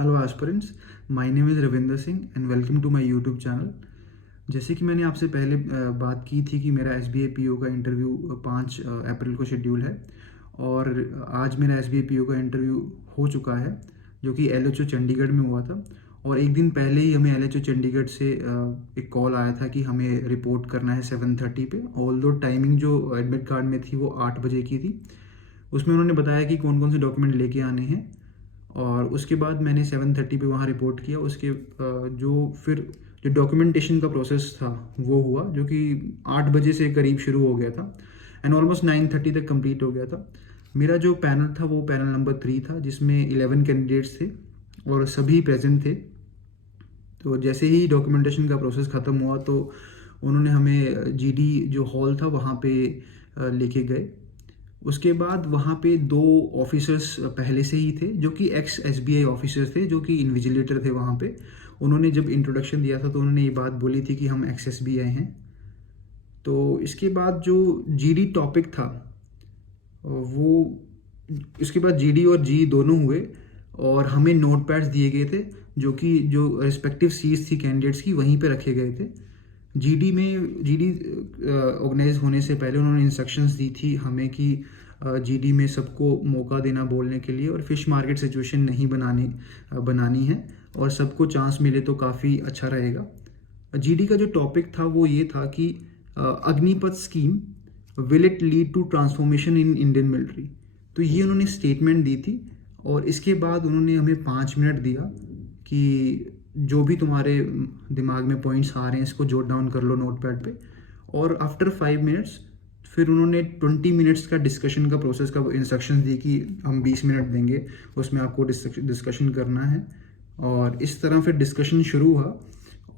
Hello aspirants, my name is Ravinder Singh and welcome to my YouTube channel. जैसे कि मैंने आपसे पहले बात की थी कि मेरा एसबीआई पीओ का इंटरव्यू 5 अप्रैल को शेड्यूल है और आज मेरा एसबीआई पीओ का इंटरव्यू हो चुका है, जो कि एलएचओ चंडीगढ़ में हुआ था। और एक दिन पहले ही हमें एलएचओ चंडीगढ़ से एक कॉल आया था कि हमें रिपोर्ट करना है 7:30 पे। ऑल्दो टाइमिंग जो एडमिट कार्ड में थी वो 8 बजे की थी। उसमें उन्होंने बताया कि कौन कौन से डॉक्यूमेंट लेके आने हैं और उसके बाद मैंने 7:30 पे वहाँ रिपोर्ट किया। उसके जो डॉक्यूमेंटेशन का प्रोसेस था वो हुआ, जो कि 8 बजे से करीब शुरू हो गया था एंड ऑलमोस्ट 9:30 तक कंप्लीट हो गया था। मेरा जो पैनल था वो पैनल नंबर 3 था, जिसमें 11 कैंडिडेट्स थे और सभी प्रेजेंट थे। तो जैसे ही डॉक्यूमेंटेशन का प्रोसेस ख़त्म हुआ तो उन्होंने हमें जीडी जो हॉल था वहाँ पे लेके गए। उसके बाद वहाँ पे 2 ऑफिसर्स पहले से ही थे, जो कि एक्स एसबीआई ऑफिसर्स थे, जो कि इन्विजिलेटर थे वहाँ पे। उन्होंने जब इंट्रोडक्शन दिया था तो उन्होंने ये बात बोली थी कि हम एक्स एसबीआई हैं। तो इसके बाद जो जीडी टॉपिक था वो इसके बाद जीडी और जी दोनों हुए और हमें नोट पैड्स दिए गए थे, जो रिस्पेक्टिव सीट्स थी कैंडिडेट्स की वहीं पे रखे गए थे। जीडी ऑर्गेनाइज होने से पहले उन्होंने इंस्ट्रक्शंस दी थी हमें कि जीडी में सबको मौका देना बोलने के लिए और फिश मार्केट सिचुएशन नहीं बनानी है और सबको चांस मिले तो काफ़ी अच्छा रहेगा। जीडी का जो टॉपिक था वो ये था कि Agnipath scheme will it lead to transformation in Indian military. तो ये उन्होंने स्टेटमेंट दी थी और इसके बाद उन्होंने हमें 5 मिनट दिया कि जो भी तुम्हारे दिमाग में पॉइंट्स आ रहे हैं इसको जॉट डाउन कर लो नोट पैड पे। और आफ्टर 5 मिनट्स फिर उन्होंने 20 मिनट्स का डिस्कशन का प्रोसेस का इंस्ट्रक्शन दी कि हम 20 मिनट देंगे, उसमें आपको डिस्कशन करना है। और इस तरह फिर डिस्कशन शुरू हुआ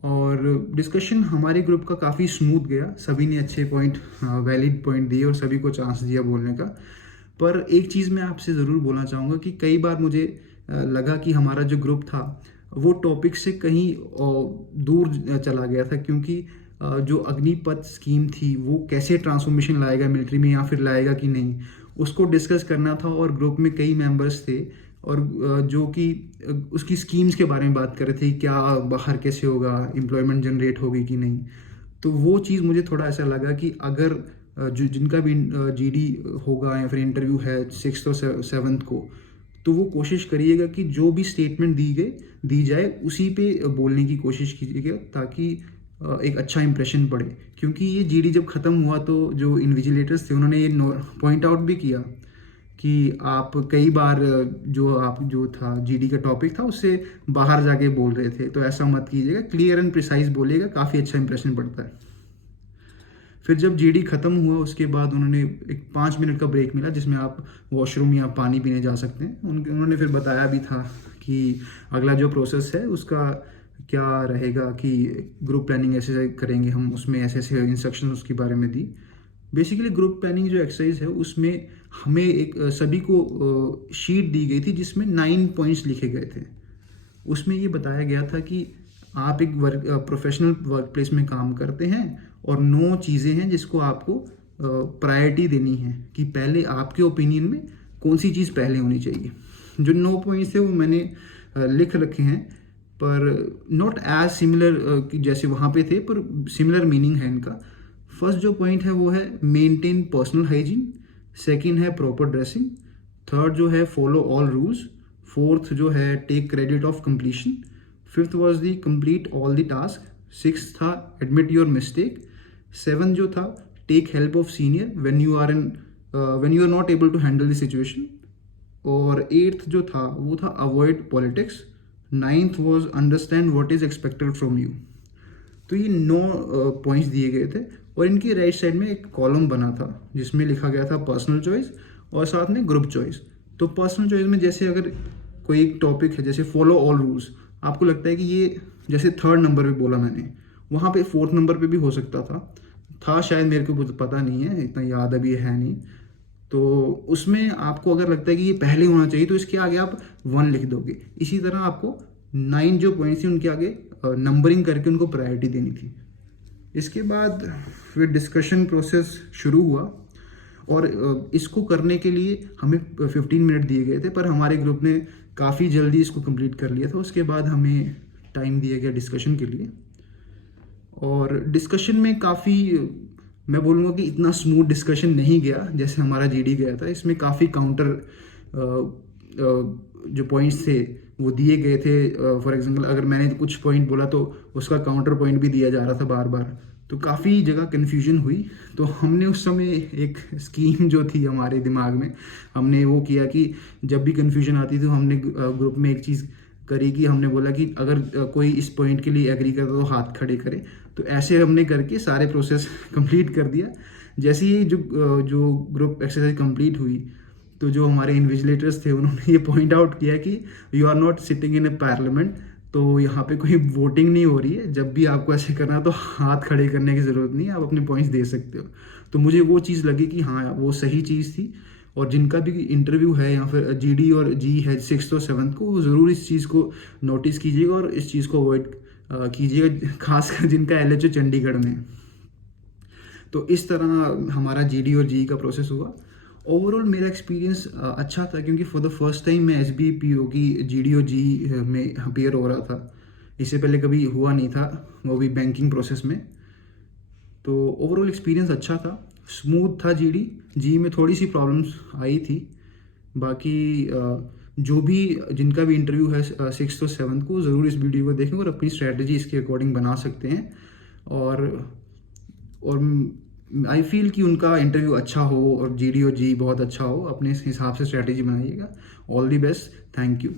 और डिस्कशन हमारे ग्रुप का काफ़ी स्मूथ गया। सभी ने अच्छे पॉइंट, वैलिड पॉइंट दिए और सभी को चांस दिया बोलने का। पर एक चीज़ मैं आपसे ज़रूर बोलना चाहूँगा कि कई बार मुझे लगा कि हमारा जो ग्रुप था वो टॉपिक से कहीं दूर चला गया था, क्योंकि जो अग्निपथ स्कीम थी वो कैसे ट्रांसफॉर्मेशन लाएगा मिलिट्री में या फिर लाएगा कि नहीं, उसको डिस्कस करना था। और ग्रुप में कई मेंबर्स थे और जो कि उसकी स्कीम्स के बारे में बात कर रहे थे, क्या बाहर कैसे होगा, एम्प्लॉयमेंट जनरेट होगी कि नहीं। तो वो चीज़ मुझे थोड़ा ऐसा लगा कि अगर जो जिनका भी जीडी होगा या फिर इंटरव्यू है 6th और 7th को, तो वो कोशिश करिएगा कि जो भी स्टेटमेंट दी जाए उसी पे बोलने की कोशिश कीजिएगा, ताकि एक अच्छा इंप्रेशन पड़े। क्योंकि ये जीडी जब ख़त्म हुआ तो जो इन्विजिलेटर्स थे उन्होंने ये पॉइंट आउट भी किया कि आप कई बार जो था जीडी का टॉपिक था उससे बाहर जाके बोल रहे थे, तो ऐसा मत कीजिएगा, क्लियर एंड प्रिसाइज बोलिएगा, काफ़ी अच्छा इंप्रेशन पड़ता है। फिर जब जीडी ख़त्म हुआ उसके बाद उन्होंने एक 5 मिनट का ब्रेक मिला, जिसमें आप वॉशरूम या पानी पीने जा सकते हैं। उन्होंने फिर बताया भी था कि अगला जो प्रोसेस है उसका क्या रहेगा, कि ग्रुप प्लानिंग ऐसे करेंगे हम, उसमें ऐसे ऐसे इंस्ट्रक्शन उसके बारे में दी। बेसिकली ग्रुप प्लानिंग जो एक्सरसाइज है उसमें हमें एक सभी को शीट दी गई थी जिसमें 9 पॉइंट्स लिखे गए थे। उसमें ये बताया गया था कि आप एक प्रोफेशनल वर्क प्लेस में काम करते हैं और 9 चीज़ें हैं जिसको आपको प्रायोरिटी देनी है, कि पहले आपके ओपिनियन में कौन सी चीज़ पहले होनी चाहिए। जो 9 पॉइंट्स थे वो मैंने लिख रखे हैं, पर नॉट एज सिमिलर जैसे वहाँ पे थे, पर सिमिलर मीनिंग है इनका। फर्स्ट जो पॉइंट है वो है मेंटेन पर्सनल हाइजीन, सेकंड है प्रॉपर ड्रेसिंग, थर्ड जो है फॉलो ऑल रूल्स, फोर्थ जो है take credit of completion, fifth was the complete all the task, six था एडमिट योर मिस्टेक, सेवन जो था take help of senior when you are not able to handle the situation, और eighth जो था वो था avoid politics, ninth was understand what is expected from you. तो ये 9 पॉइंट्स दिए गए थे और इनकी राइट साइड में एक कॉलम बना था जिसमें लिखा गया था पर्सनल चॉइस और साथ में ग्रुप चॉइस। तो पर्सनल चॉइस में जैसे अगर कोई एक टॉपिक है जैसे फॉलो ऑल रूल्स, आपको लगता है कि ये जैसे 3rd नंबर पे बोला मैंने, वहाँ पे 4th नंबर पे भी हो सकता था शायद, मेरे को पता नहीं है, इतना याद अभी है नहीं। तो उसमें आपको अगर लगता है कि ये पहले होना चाहिए तो इसके आगे आप 1 लिख दोगे। इसी तरह आपको 9 जो पॉइंट्स थी उनके आगे नंबरिंग करके उनको प्रायोरिटी देनी थी। इसके बाद फिर डिस्कशन प्रोसेस शुरू हुआ और इसको करने के लिए हमें 15 मिनट दिए गए थे, पर हमारे ग्रुप ने काफ़ी जल्दी इसको कंप्लीट कर लिया था। उसके बाद हमें टाइम दिया गया डिस्कशन के लिए, और डिस्कशन में काफ़ी, मैं बोलूँगा कि इतना स्मूथ डिस्कशन नहीं गया जैसे हमारा जीडी गया था। इसमें काफ़ी काउंटर जो पॉइंट्स थे वो दिए गए थे। फॉर एग्जांपल अगर मैंने कुछ पॉइंट बोला तो उसका काउंटर पॉइंट भी दिया जा रहा था बार बार, तो काफ़ी जगह कन्फ्यूजन हुई। तो हमने उस समय एक स्कीम जो थी हमारे दिमाग में, हमने वो किया कि जब भी कन्फ्यूजन आती थी तो हमने ग्रुप में एक चीज़ करी कि हमने बोला कि अगर कोई इस पॉइंट के लिए एग्री करता तो हाथ खड़े करे। तो ऐसे हमने करके सारे प्रोसेस कंप्लीट कर दिया। जैसे ही जो ग्रुप एक्सरसाइज कंप्लीट हुई, तो जो हमारे इन्विजिलेटर्स थे उन्होंने ये पॉइंट आउट किया कि you are not sitting in a parliament, तो यहाँ पे कोई वोटिंग नहीं हो रही है। जब भी आपको ऐसे करना है तो हाथ खड़े करने की ज़रूरत नहीं है, आप अपने पॉइंट्स दे सकते हो। तो मुझे वो चीज़ लगी कि हाँ वो सही चीज़ थी। और जिनका भी इंटरव्यू है या फिर जीडी और जी है 6th और 7th को, वो ज़रूर इस चीज़ को नोटिस कीजिएगा और इस चीज़ को अवॉइड कीजिएगा, खासकर जिनका एलएचओ चंडीगढ़ में है। तो इस तरह हमारा जीडी और जी का प्रोसेस हुआ। ओवरऑल मेरा एक्सपीरियंस अच्छा था, क्योंकि फॉर द फर्स्ट टाइम मैं एसबीपीओ की जीडी और जी में अपेयर हो रहा था। इससे पहले कभी हुआ नहीं था, वो भी बैंकिंग प्रोसेस में। तो ओवरऑल एक्सपीरियंस अच्छा था, स्मूथ था। जीडी जी में थोड़ी सी प्रॉब्लम्स आई थी। बाकी जो भी जिनका भी इंटरव्यू है 6th और 7th को, ज़रूर इस वीडियो को देखें और अपनी स्ट्रैटेजी इसके अकॉर्डिंग बना सकते हैं। और आई फील कि उनका इंटरव्यू अच्छा हो और जीडी और जी बहुत अच्छा हो। अपने हिसाब से स्ट्रैटेजी बनाइएगा। All the best, thank you.